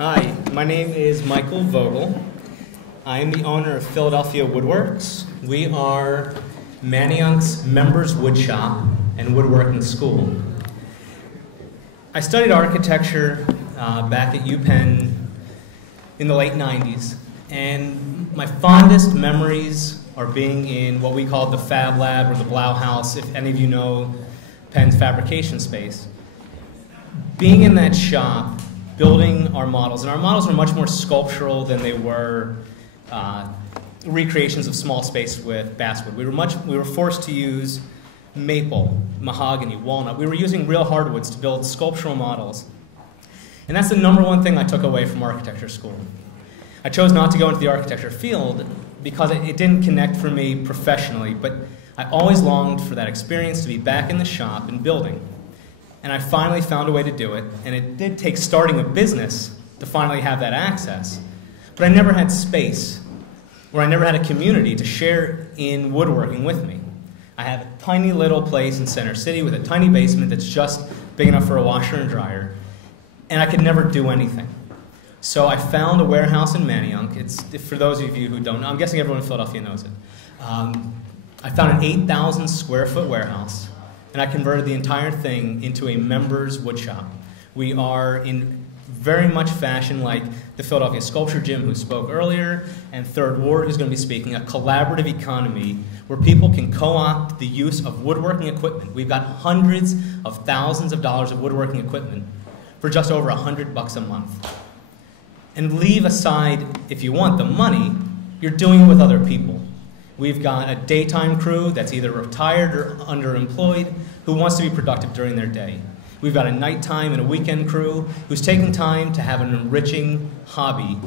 Hi, my name is Michael Vogel. I am the owner of Philadelphia Woodworks. We are Manionk's members woodshop and woodworking school. I studied architecture back at UPenn in the late 90s, and my fondest memories are being in what we called the Fab Lab or the Blau House, if any of you know Penn's fabrication space. Being in that shop, building our models, and our models were much more sculptural than they were recreations of small space with basswood. We were forced to use maple, mahogany, walnut. We were using real hardwoods to build sculptural models. And that's the number one thing I took away from architecture school. I chose not to go into the architecture field because it didn't connect for me professionally, but I always longed for that experience to be back in the shop and building. And I finally found a way to do it, and it did take starting a business to finally have that access. But I never had space, or I never had a community to share in woodworking with me. I have a tiny little place in Center City with a tiny basement that's just big enough for a washer and dryer, and I could never do anything. So I found a warehouse in Manionk. It's, for those of you who don't know, I'm guessing everyone in Philadelphia knows it. I found an 8,000 square foot warehouse, and I converted the entire thing into a members woodshop. We are in very much fashion like the Philadelphia Sculpture Gym, who spoke earlier, and Third Ward, who's going to be speaking, a collaborative economy where people can co-opt the use of woodworking equipment. We've got hundreds of thousands of dollars of woodworking equipment for just over $100 a month. And leave aside, if you want, the money, you're doing it with other people. We've got a daytime crew that's either retired or underemployed who wants to be productive during their day. We've got a nighttime and a weekend crew who's taking time to have an enriching hobby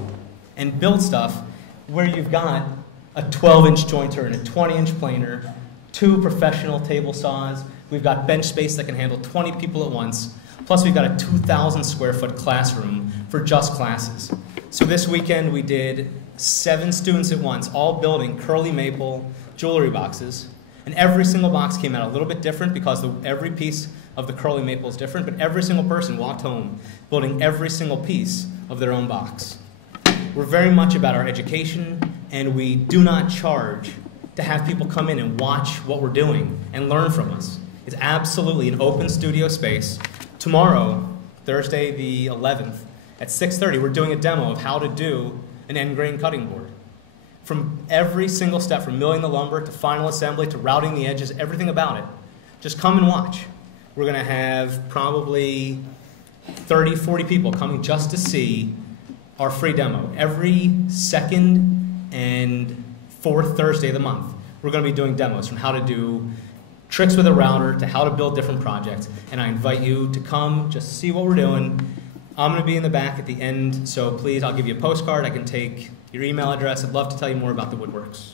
and build stuff where you've got a 12-inch jointer and a 20-inch planer, 2 professional table saws. We've got bench space that can handle 20 people at once. Plus, we've got a 2,000 square foot classroom for just classes. So this weekend, we did 7 students at once, all building curly maple jewelry boxes. And every single box came out a little bit different because every piece of the curly maple is different, but every single person walked home building every single piece of their own box. We're very much about our education, and we do not charge to have people come in and watch what we're doing and learn from us. It's absolutely an open studio space. Tomorrow, Thursday the 11th, at 6:30, we're doing a demo of how to do an end grain cutting board. From every single step, from milling the lumber to final assembly to routing the edges, everything about it. Just come and watch. We're going to have probably 30, 40 people coming just to see our free demo. Every second and fourth Thursday of the month, we're going to be doing demos from how to do tricks with a router to how to build different projects. And I invite you to come, just see what we're doing. I'm going to be in the back at the end, so please, I'll give you a postcard. I can take your email address. I'd love to tell you more about the Woodworks.